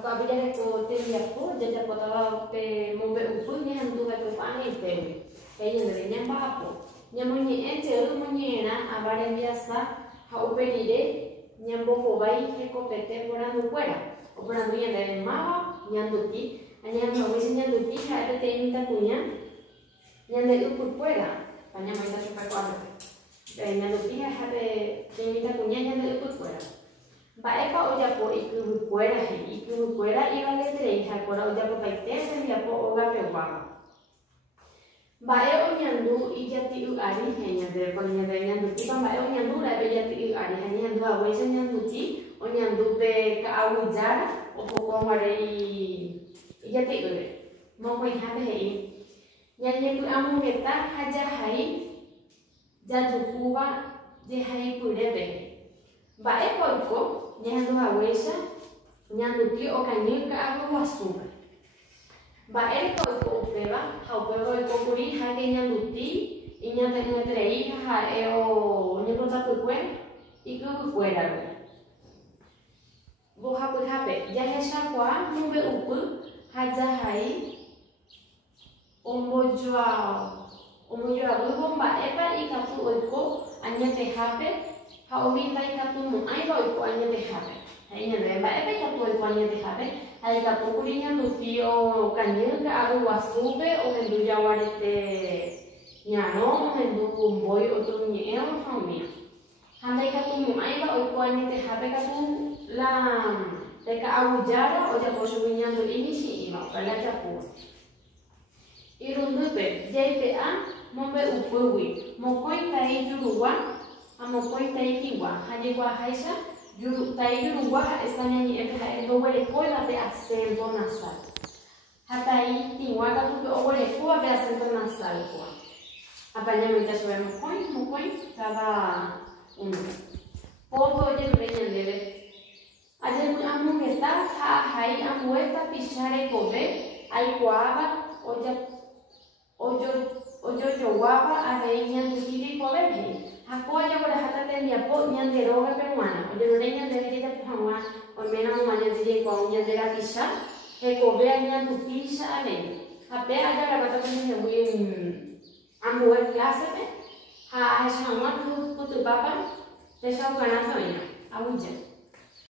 Aku jadi ko tembiapo, jadi aku tahu pe mombe upu ni hantu aku pani pe. Kayaknya dari nyamba apo. Nyamunyi ente munyena abare biasa ha uperire nyambo hobai heko pete porando fuera. O porando yanda en maba nyanduki, anyamba wisi nyanduki ha pete imita kunya. Nyanda upu fuera, panya maita chupa kuadra. Nyanduki ha pete imita kunya nyanda upu fuera. Baepa oyapo iku fuera iba letre ha kora oyapo paite tembiapo oga pewa. Bae onyandu ijati u ari hanya de kon nyanda nyandu ti bae onyandu ra be jati u ari hanya nyandu awe se nyandu ti onyandu be ka awujar o poko mare ijati u mo koi habe hei nyanye tu amu geta haja hai jajukuba je hai purebe bae koiko nyandu awesa nyandu ti o kanyu ka agu wasuma bae koiko peba hau peba ko kuri ha ke nyandu ti inyata nyatrei ha eo nyota kukwe iku fuera bo ha hape ya hesa kwa mube upu haja hai omojwa bomba epa ikatu oiko anyate hape ha omi tai katu mu ai roi ko anya de habe ai nya de ba e katu ko anya de habe ai katu kurinya nutio kanyu ka aru wasube o hendu jawarete nyano hendu kumboi o tu nye el hami handai katu mu ai ba ko anya de habe katu la de ka aru jara o ja posunya ndu ini si ima kala chapu irundu pe jpa mombe upuwi mokoi tai juruwa amo koi tai kiwa haje kwa haisa juru tai juru wa estanya ni eka endo wele koi la te acento nasal hatai kiwa ka tu wele koi be acento nasal kwa apanya mita soe mo koi cada uno poco oye reña debe ayer muy amu gesta ha hai amu esta pichare kobe ai kwaba ojo jowaba a reña de kobe aku aja pada hata tembiapo nyanderoga peruana ojo nyandere dia puhangwa o menos manya dia ko nyandera pisah he ko be nyandu pisah ane hape aja la kata punya win amu clase pe ha hangwa tu papa te sa kana soya abuja